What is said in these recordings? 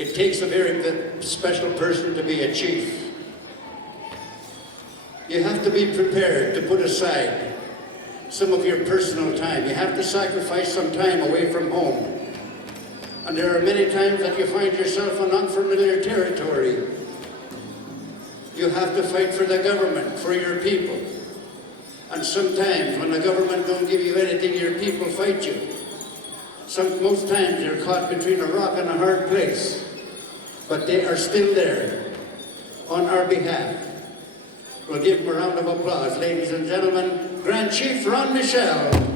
It takes a very special person to be a chief. You have to be prepared to put aside some of your personal time. You have to sacrifice some time away from home. And there are many times that you find yourself in unfamiliar territory. You have to fight for the government, for your people. And sometimes when the government don't give you anything, your people fight you. Most times you're caught between a rock and a hard place. But they are still there on our behalf. We'll give them a round of applause, ladies and gentlemen. Grand Chief Ron Michel.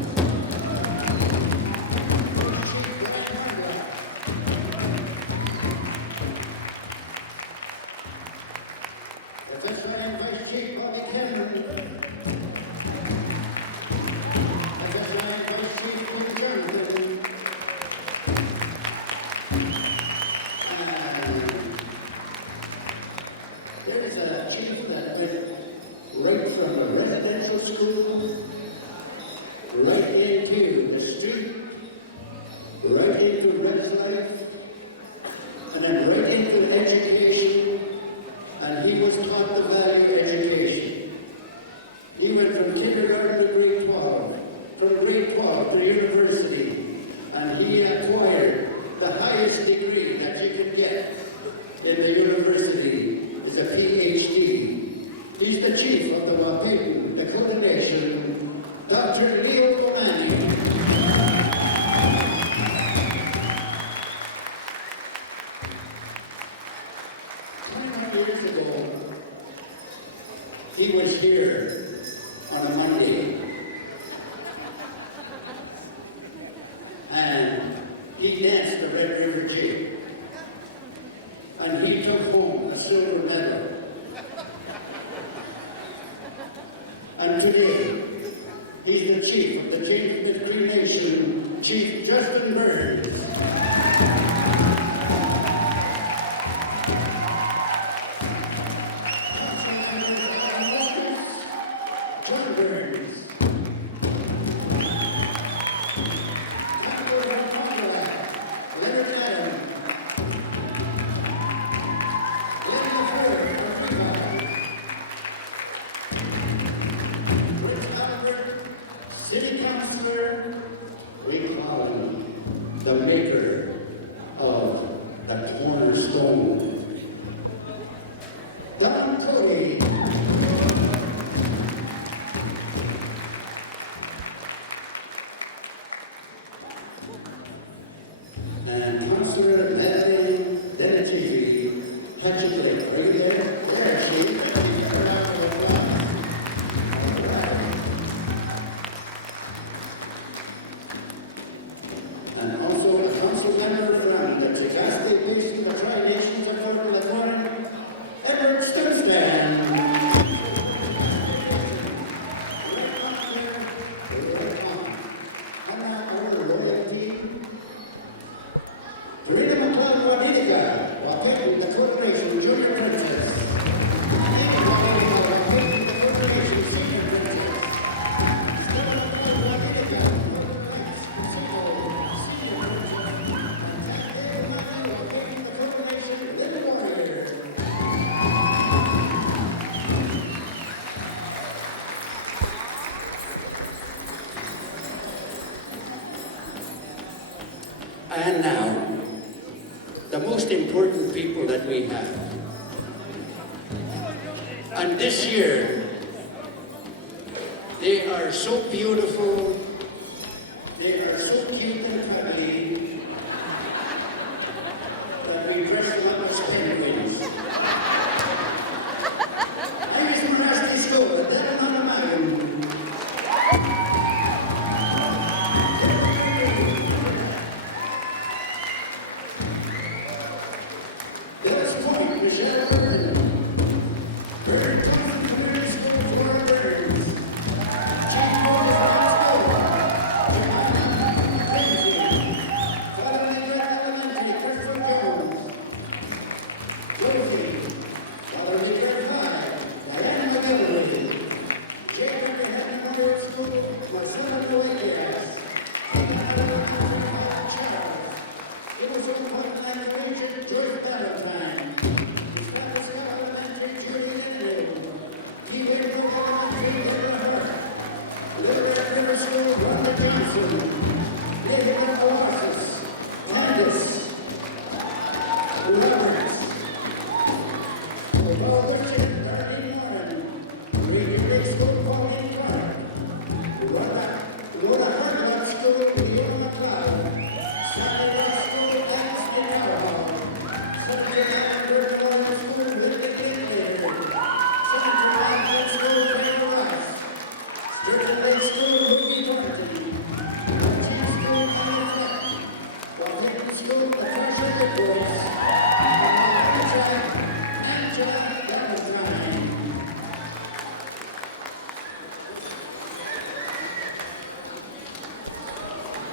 He was here on a Monday, and he danced the Red River Jig, and he took home a silver medal. And today, he's the chief of the James Smith Cree Nation, Chief Justin Burns. The maker of the cornerstone, Don Cody. And Councillor Madeline Denetty, touching it right there. There she is. And also a council member from the PAGC based in the Tri-Nations of Northern Laconic, Edward Stimstan. Freedom Club Wadidiga, Wapeku, the Corporation Junior Princess. And now, the most important people that we have. And this year, they are so beautiful, they are so cute and cuddly, that we dress them up as penguins. I was in Rusty School, but then I'm on a mountain. It was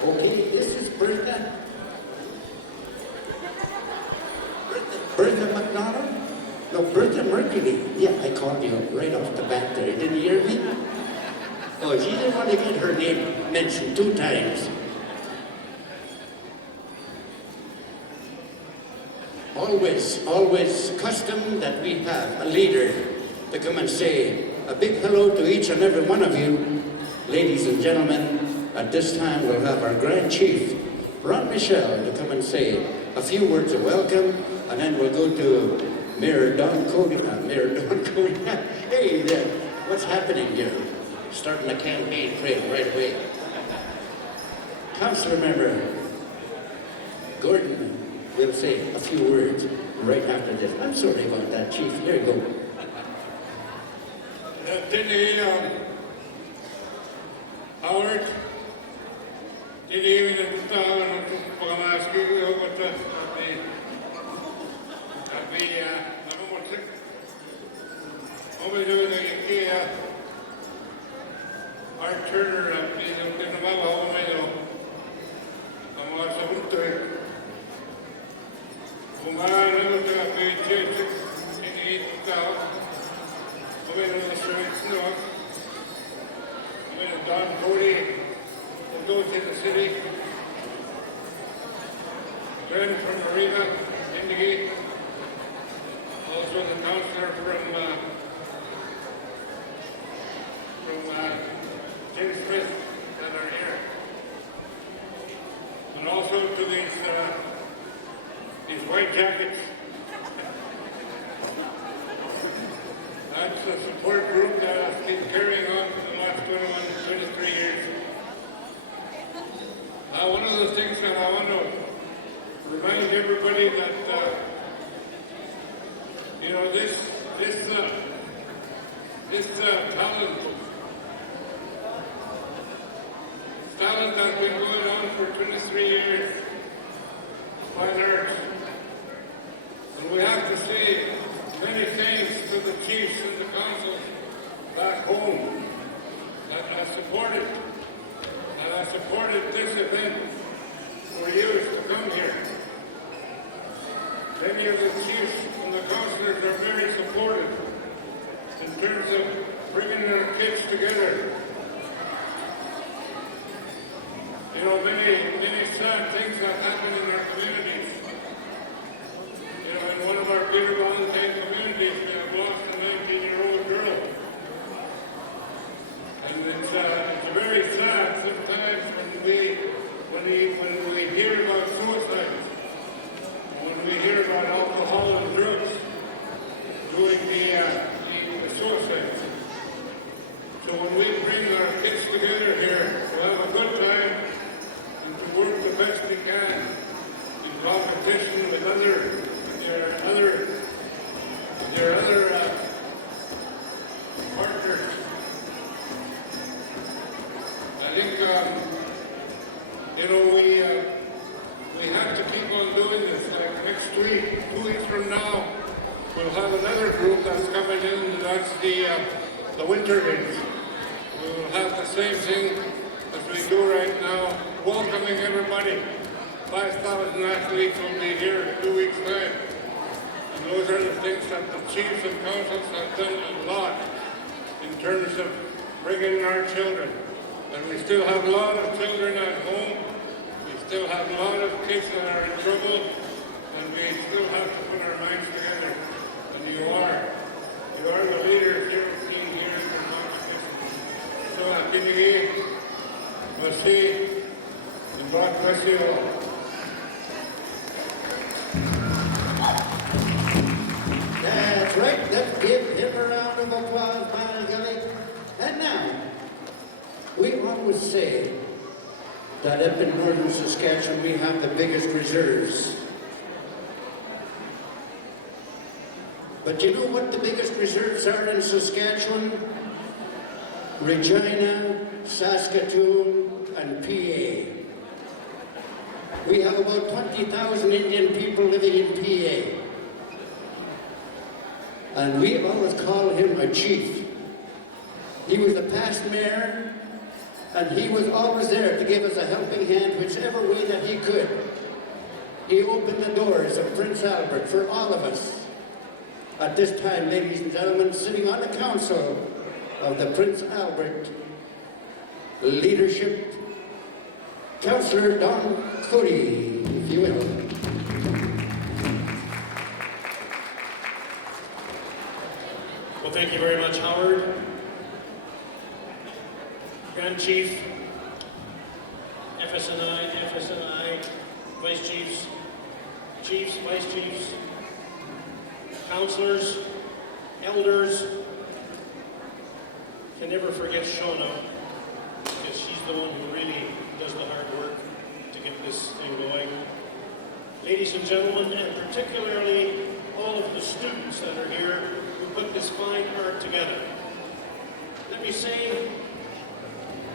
Okay, this is Bertha. Bertha McDonald? No, Bertha Mercury. Yeah, I called you right off the bat there. Didn't you hear me? Oh, she didn't want to get her name mentioned 2 times. Always custom that we have a leader to come and say a big hello to each and every one of you. Ladies and gentlemen, at this time we'll have our Grand Chief, Ron Michel, to come and say a few words of welcome, and then we'll go to Mayor Don Cody. Hey there, what's happening here? Starting the campaign trail right away. Councilor Member Gordon will say a few words right after this. I'm sorry about that, Chief. There you go. Howard, good evening and our Turner Don Cody will go to the city. Glenn from Marina, Indigate. Also the councillor from James Smith that are here. And also to these white jackets. That's a support group that has been carrying on for the last 23 years. One of the things that I want to remind everybody that, talent has been going on for 23 years, fine arts. And we have to say many thanks to the chiefs and the councils back home that have supported this event for years to come here. Many of the chiefs and the councillors are very supportive in terms of bringing their kids together. Many sad things have happened in our communities. In one of our Peter Valentine communities, we have lost a 19-year-old girl. And it's very sad sometimes when we hear about suicides, when we hear about alcohol and drugs doing the suicides. So when we bring our kids together here to have a good time and to work the best we can in competition with their other partners, I think we have to keep on doing this. Like next week, 2 weeks from now, we'll have another group that's coming in, and that's the Winter Games. We will have the same thing as we do right now, welcoming everybody. 5,000 athletes will be here in 2 weeks' time. And those are the things that the chiefs and councils have done a lot in terms of bringing our children. And we still have a lot of children at home. We still have a lot of kids that are in trouble. And we still have to put our minds together. And you are the leaders here, being here in the competition. So, Merci, and God bless you all. That's right. Let's give him a round of applause, by golly. And now, we always say that up in northern Saskatchewan we have the biggest reserves. But you know what the biggest reserves are in Saskatchewan? Regina, Saskatoon, and PA. We have about 20,000 Indian people living in PA. And we always call him a chief. He was the past mayor, and he was always there to give us a helping hand whichever way that he could. He opened the doors of Prince Albert for all of us. At this time, ladies and gentlemen, sitting on the council of the Prince Albert Leadership, Councillor Don Cody, if you will. Well, thank you very much, Howard. Grand Chief, FSNI, Vice Chiefs, Chiefs, Vice Chiefs, Councillors, Elders. Can never forget Shona, because she's the one who really does the hard work to get this thing going. Ladies and gentlemen, and particularly all of the students that are here who put this fine art together. Let me say,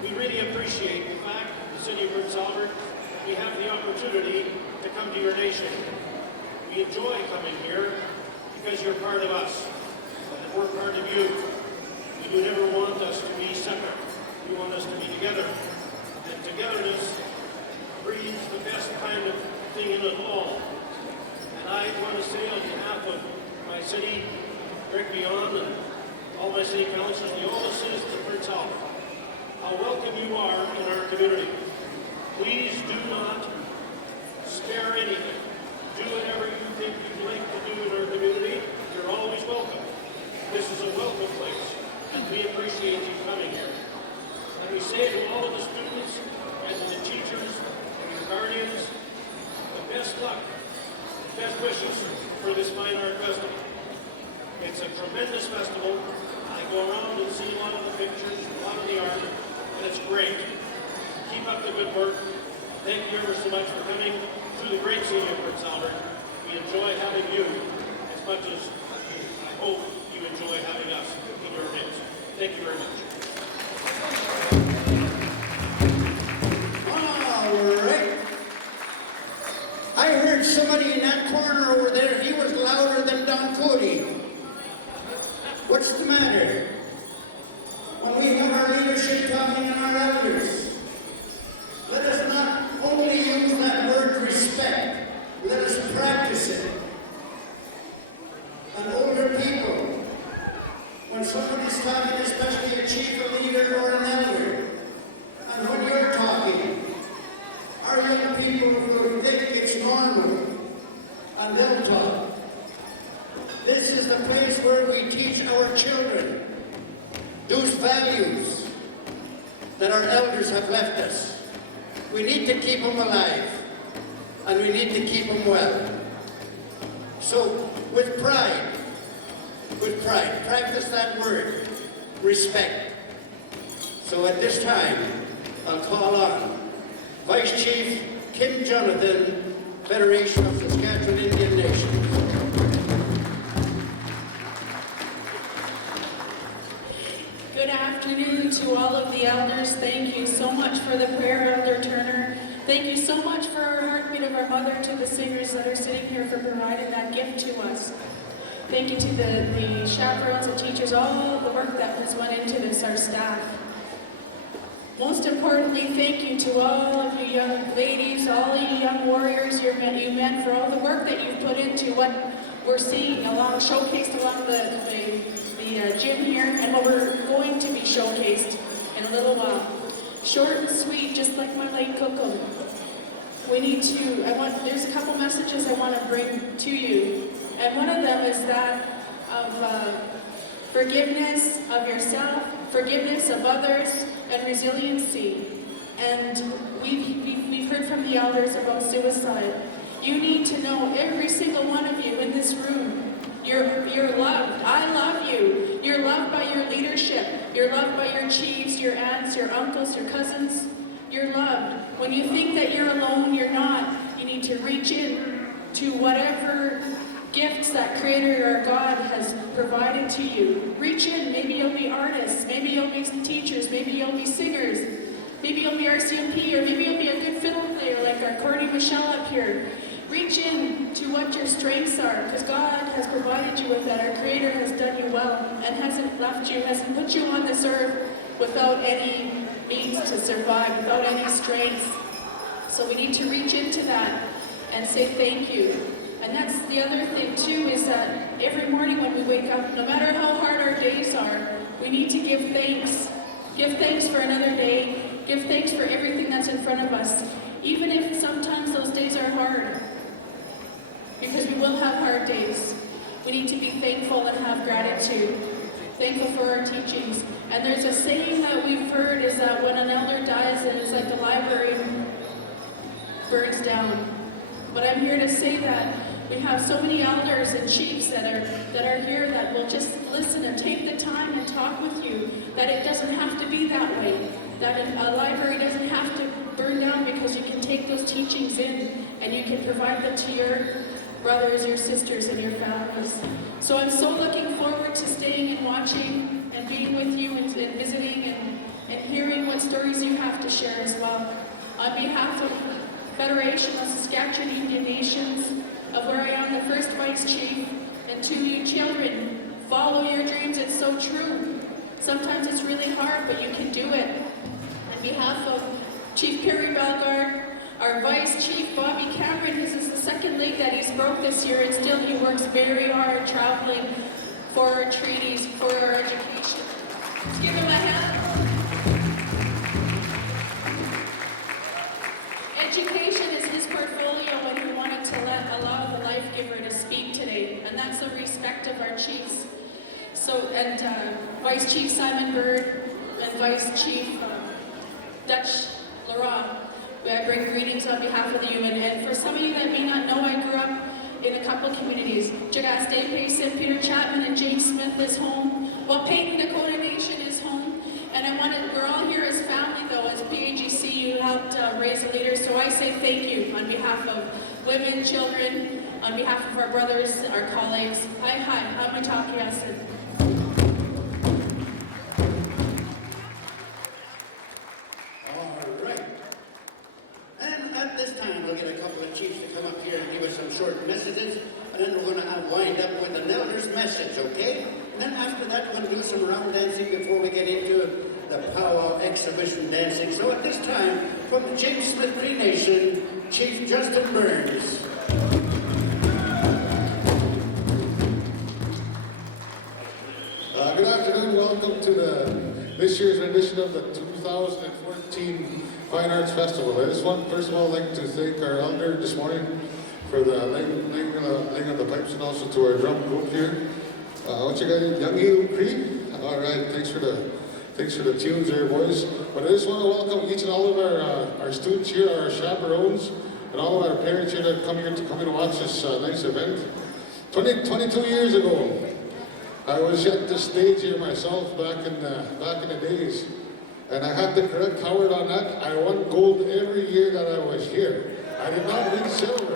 we really appreciate the fact that the City of Prince Albert, we have the opportunity to come to your nation. We enjoy coming here because you're part of us, and we're part of you. You never want us to be separate. You want us to be together. And togetherness breeds the best kind of thing in it all. And I want to say on behalf of my city, Greg Beyond, and all my city councilors, and all the citizens of Prince Albert, how welcome you are in our community. Please do not spare anything. Do whatever you think you'd like to do in our community. You're always welcome. This is a welcome place, and we appreciate you coming here. And we say to all of the students and to the teachers and your guardians, the best luck, best wishes for this Fine Art Festival. It's a tremendous festival. I go around and see a lot of the pictures, a lot of the art, and it's great. Keep up the good work. Thank you ever so much for coming to the great city of Prince Albert. We enjoy having you as much as I hope you enjoy having us in your midst. Thank you very much. All right. I heard somebody in that corner over there, he was louder than Don Cody. What's the matter? When we have our leadership talking and our elders, let us not only use that word respect, let us practice it. And older people, when somebody's talking, especially a chief, a leader, or an elder, and when you're talking, our young people will think it's normal, and they'll talk. This is the place where we teach our children those values that our elders have left us. We need to keep them alive, and we need to keep them well. So, with pride, practice that word, respect. So at this time, I'll call on Vice Chief Kim Jonathan, Federation of Saskatchewan Indian Nations. Good afternoon to all of the elders. Thank you so much for the prayer, Elder Turner. Thank you so much for our heartbeat of our mother, to the singers that are sitting here for providing that gift to us. Thank you to the chaperones and teachers, all the work that has went into this, our staff. Most importantly, thank you to all of you young ladies, all of you young warriors, you men, for all the work that you've put into what we're seeing showcased along the gym here, and what we're going to be showcased in a little while. Short and sweet, just like my late Coco. There's a couple messages I want to bring to you. And one of them is that of forgiveness of yourself, forgiveness of others, and resiliency. And we've heard from the elders about suicide. You need to know, every single one of you in this room, you're loved. I love you. You're loved by your leadership. You're loved by your chiefs, your aunts, your uncles, your cousins. You're loved. When you think that you're alone, you're not. You need to reach in to whatever gifts that Creator or God has provided to you. Reach in. Maybe you'll be artists. Maybe you'll be teachers. Maybe you'll be singers. Maybe you'll be RCMP, or maybe you'll be a good fiddle player like our Cordy Michelle up here. Reach in to what your strengths are, because God has provided you with that. Our Creator has done you well and hasn't left you, hasn't put you on this earth without any means to survive, without any strength. So we need to reach into that and say thank you. And that's the other thing too, is that every morning when we wake up, no matter how hard our days are, we need to give thanks. Give thanks for another day. Give thanks for everything that's in front of us. Even if sometimes those days are hard. Because we will have hard days. We need to be thankful and have gratitude. Thankful for our teachings. And there's a saying that we've heard, is that when an elder dies, and it's like the library burns down. But I'm here to say that we have so many elders and chiefs that are here that will just listen and take the time and talk with you, that it doesn't have to be that way. That a library doesn't have to burn down, because you can take those teachings in and you can provide them to your brothers, your sisters, and your families. So I'm so looking forward to staying and watching and being with you and visiting and hearing what stories you have to share as well. On behalf of Federation of Saskatchewan Indian Nations, of where I am the first Vice Chief, and to you children, follow your dreams, it's so true. Sometimes it's really hard, but you can do it. On behalf of Chief Kerry Belgard, our Vice Chief Bobby Cameron, this is the second leg that he's broke this year, and still he works very hard traveling for our treaties, for our education. Let's give him a hand. Education is his portfolio when he wanted to allow the life giver to speak today, and that's the respect of our chiefs. So, and Vice Chief Simon Bird and Vice Chief Dutch Laurent, I bring greetings on behalf of the UN. And for some of you that may not know, I grew up in a couple communities. Jagaste Payson, Peter Chapman, and James Smith is home. While Peyton Dakota Nation is home. And we're all here as family though, as PAGC, you helped raise the leaders. So I say thank you on behalf of women, children, on behalf of our brothers, our colleagues. Hi, I'm Mataki Asid. Chiefs to come up here and give us some short messages, and then we're going to wind up with an elder's message, okay? And then after that, we're going to do some round dancing before we get into the powwow exhibition dancing. So at this time, from the James Smith Cree Nation, Chief Justin Burns. Good afternoon. Welcome to this year's edition of the 2014 Fine Arts Festival. I just want, first of all, like to thank our elder this morning for the laying of the pipes, and also to our drum group here. What you got, Young Eagle Cree? All right, thanks for the tunes there, boys. But I just want to welcome each and all of our students here, our chaperones, and all of our parents here that come here to watch this nice event. 22 years ago, I was at the stage here myself back in the days. And I have to correct Howard on that. I won gold every year that I was here. I did not win silver.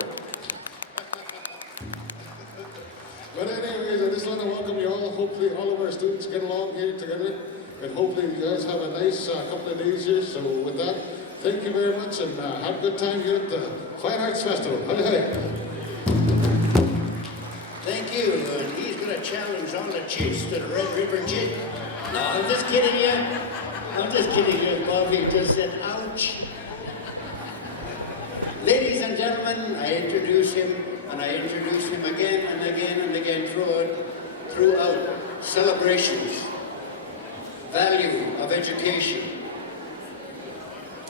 But anyways, I just want to welcome you all. Hopefully all of our students get along here together. And hopefully you guys have a nice couple of days here. So with that, thank you very much, and have a good time here at the Fine Arts Festival. Hey. Thank you. And he's going to challenge all the chiefs to the Red River Jig. No, I'm just kidding you. I'm just kidding you, Bobby just said, ouch. Ladies and gentlemen, I introduce him, and I introduce him again and again and again throughout celebrations, value of education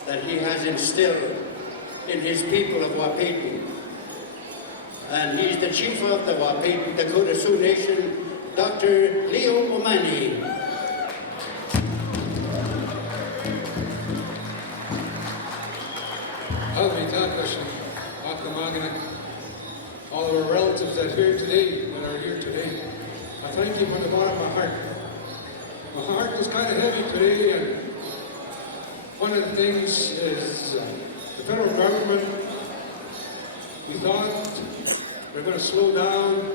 that he has instilled in his people of Wapayton. And he's the chief of the Wapayton Dakota Sioux Nation, Dr. Leo Omani. Saginaw, all of our relatives that are here today. I thank you from the bottom of my heart. My heart was kind of heavy today, and one of the things is the federal government, we thought they're going to slow down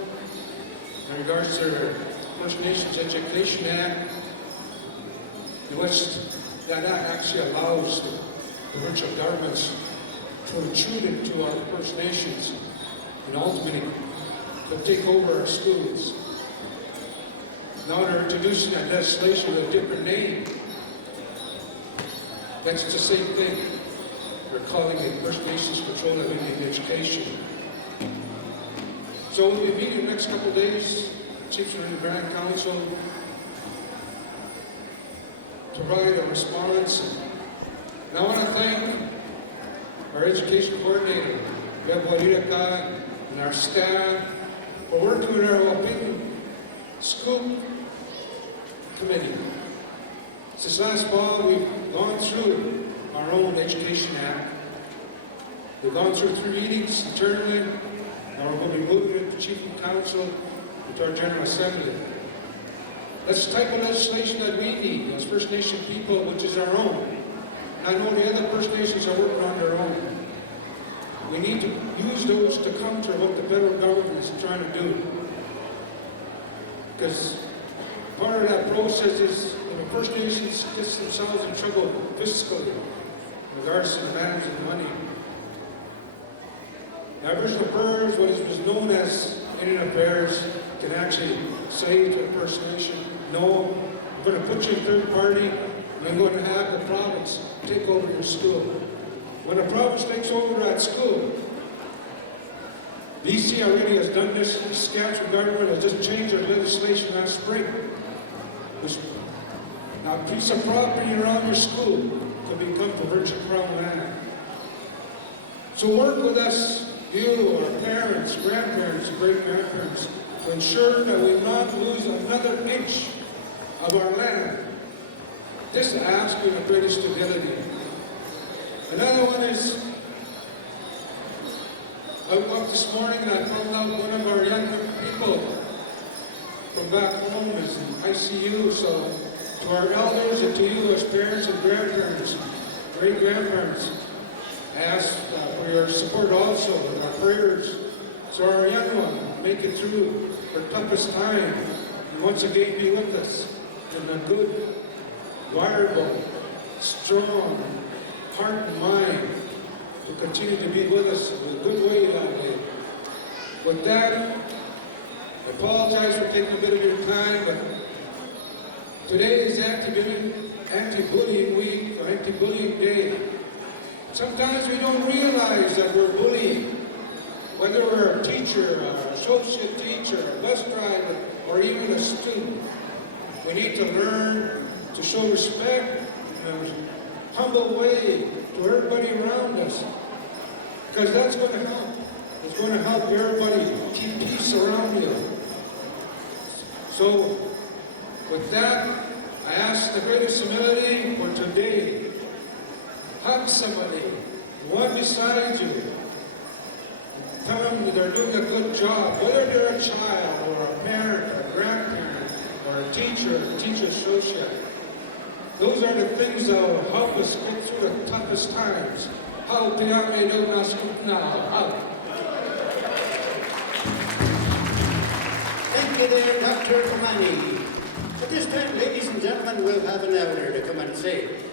in regards to their First Nations Education Act, in which that actually allows the provincial governments to intrude into our First Nations and ultimately to take over our schools. Now they're introducing that legislation with a different name. That's the same thing. They're calling it First Nations Control of Indian Education. So we'll be meeting in the next couple of days, Chiefs and the Grand Council, to provide a response. And I want to thank our education coordinator, Rep. Wariraka, and our staff for working with our Waping School Committee. Since last fall, we've gone through our own Education Act. We've gone through 3 readings internally, and we're going to be moving it to Chief of Council and to our General Assembly. That's the type of legislation that we need as First Nation people, which is our own. And I know the other First Nations are working on their own. We need to use those to counter what the federal government is trying to do. Because part of that process is when the First Nations get themselves in trouble fiscally in regards to the management of money. Aboriginal affairs, what was known as Indian affairs, can actually say to a First Nation, no, I'm going to put you in third party, and I'm going to have the province take over your school. When the province takes over that school, BC already has done this. The Saskatchewan government has just changed their legislation last spring. Now, a piece of property around your school could become provincial crown land. So work with us, you, our parents, grandparents, great-grandparents, to ensure that we not lose another inch of our land. This asks for the greatest stability. Another one is, I woke up this morning and I found out one of our younger people from back home is in ICU. So to our elders and to you as parents and grandparents, great-grandparents, I ask for your support also with our prayers. So our young one make it through her toughest time and once again be with us in a good, viable, strong heart and mind to continue to be with us in a good way that day. With that, I apologize for taking a bit of your time, but today is anti-bullying week or anti-bullying day. Sometimes we don't realize that we're bullying, whether we're a teacher, an associate teacher, a bus driver, or even a student. We need to learn to show respect in a humble way to everybody around us, because that's going to help. It's going to help everybody keep peace around you. So, with that, I ask the greatest humility for today. Hug somebody, one beside you. Tell them that they're doing a good job, whether they're a child or a parent or a grandparent or a teacher associate. Those are the things that will help us get through the toughest times. How do now? Thank you there, Dr. Kamani. At this time, ladies and gentlemen, we'll have an elder to come and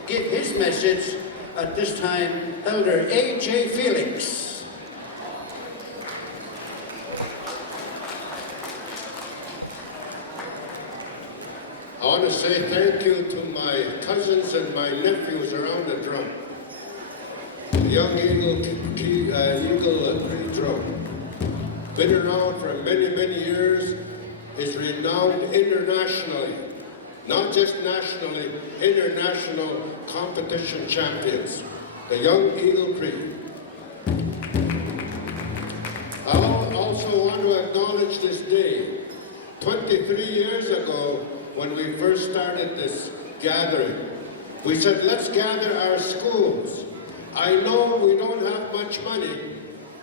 give his message. At this time, Elder A.J. Felix. I want to say thank you to my cousins and my nephews around the drum. The Young Eagle Tree Drum. Been around for many, many years, is renowned internationally, not just nationally, international competition champions, the Young Eagle Tree. I also want to acknowledge this day. 23 years ago, when we first started this gathering, we said, let's gather our schools. I know we don't have much money,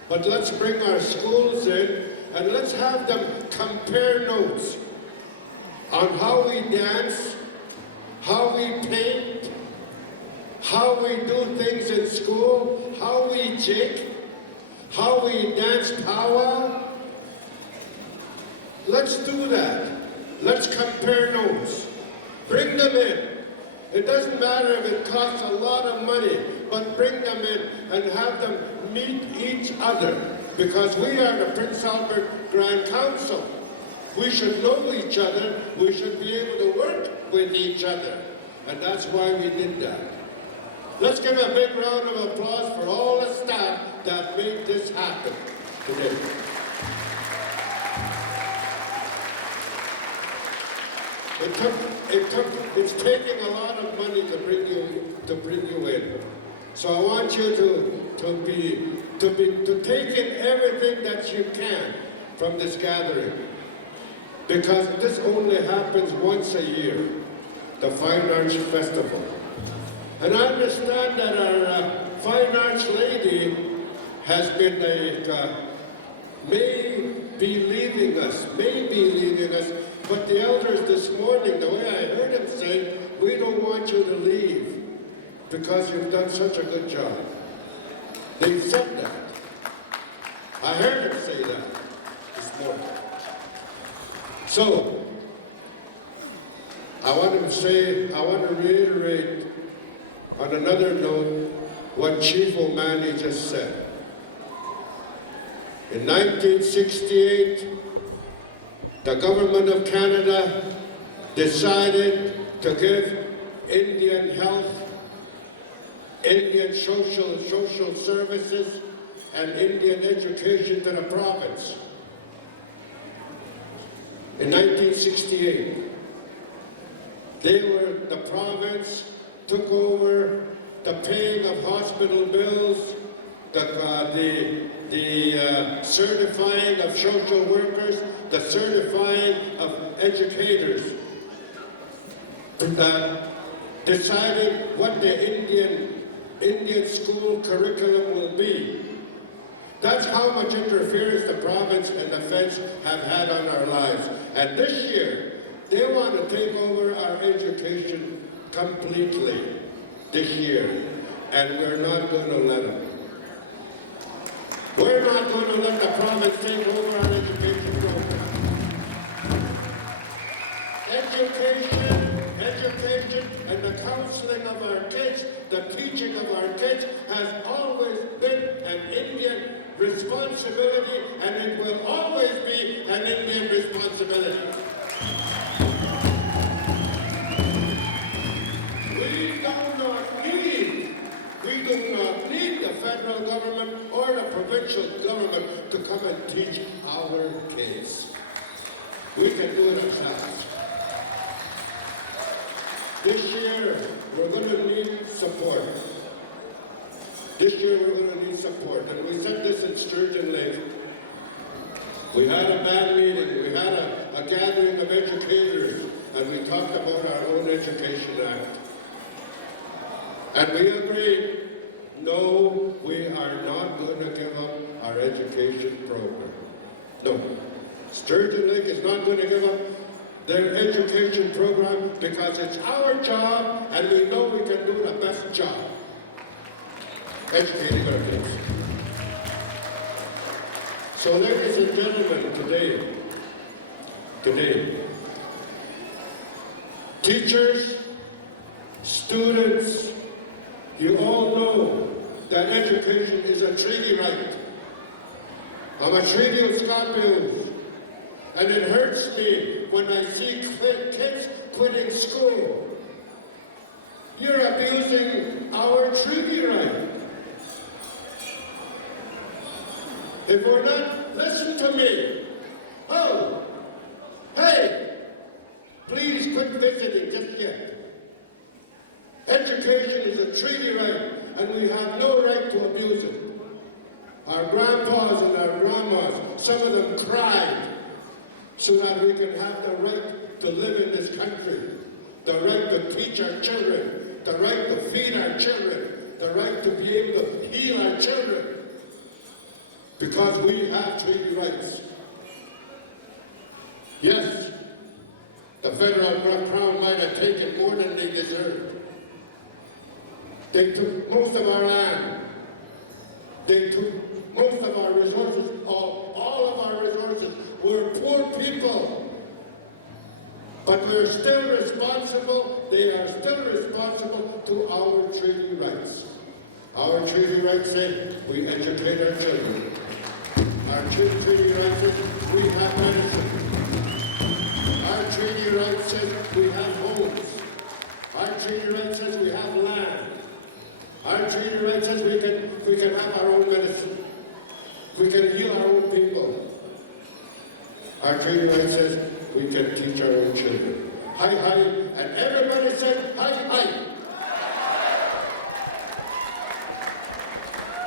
But let's bring our schools in and let's have them compare notes on how we dance, how we paint, how we do things in school, how we jig, how we dance powwow. Let's do that. Let's compare notes. Bring them in. It doesn't matter if it costs a lot of money, but bring them in and have them meet each other, because we are the Prince Albert Grand Council. We should know each other. We should be able to work with each other. And that's why we did that. Let's give a big round of applause for all the staff that made this happen today. It's taking a lot of money to bring you in. So I want you to take in everything that you can from this gathering, because this only happens once a year, the Fine Arts Festival. And I understand that our Fine Arts lady has been may be leaving us, but the elders this morning, the way I heard him say, we don't want you to leave because you've done such a good job. They said that. I heard him say that this morning. So, I want to reiterate on another note what Chief O'Mani just said. In 1968, the government of Canada decided to give Indian health, Indian social services, and Indian education to the province. In 1968, the province took over the paying of hospital bills, the certifying of social workers, the certifying of educators, deciding what the Indian school curriculum will be. That's how much interference the province and the feds have had on our lives. And this year, they want to take over our education completely this year. And we're not going to let them. We're not going to let the province take over our education program. Education, and the counseling of our kids, the teaching of our kids has always been an Indian responsibility, and it will always be an Indian responsibility. We do not need the federal government or the provincial government to come and teach our kids. We can do it ourselves. This year, we're going to need support. And we said this in Sturgeon Lake. We had a band meeting, we had a gathering of educators, and we talked about our own Education Act. And we agreed, no, we are not going to give up our education program. No. Sturgeon Lake is not going to give up their education program because it's our job and we know we can do the best job educating our kids. So ladies and gentlemen, today, teachers, students, you all know that education is a treaty right. I'm a treaty of Scotland. And it hurts me when I see kids quitting school. You're abusing our treaty right. If we're not, listen to me. Oh, hey, please quit visiting just yet. Education is a treaty right, and we have no right to abuse it. Our grandpas and our grandmas, some of them cried so that we can have the right to live in this country, the right to teach our children, the right to feed our children, the right to be able to heal our children. because we have treaty rights. Yes, the federal crown might have taken more than they deserved. They took most of our land. They took most of our resources, all of our resources. We're poor people. But we're still responsible, they are still responsible to our treaty rights. Our treaty rights say we educate our children. Our treaty rights say we have medicine. Our treaty rights say we have homes. Our treaty rights says we have land. Our treaty rights says we can have our own medicine. We can heal our own people. Our treaty rights says we can teach our own children. Hi, hi, and everybody said hi, hi.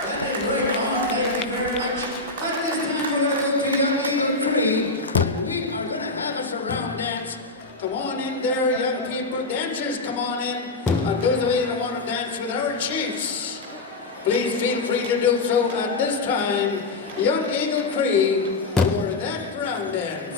That is very long. Thank you very much. At this time, we're going to go to Young Eagle 3. We are going to have us a round dance. Come on in there, young people. Dancers, come on in. Those of you that want to dance with our chiefs, please feel free to do so at this time. Young Eagle 3 for that round dance.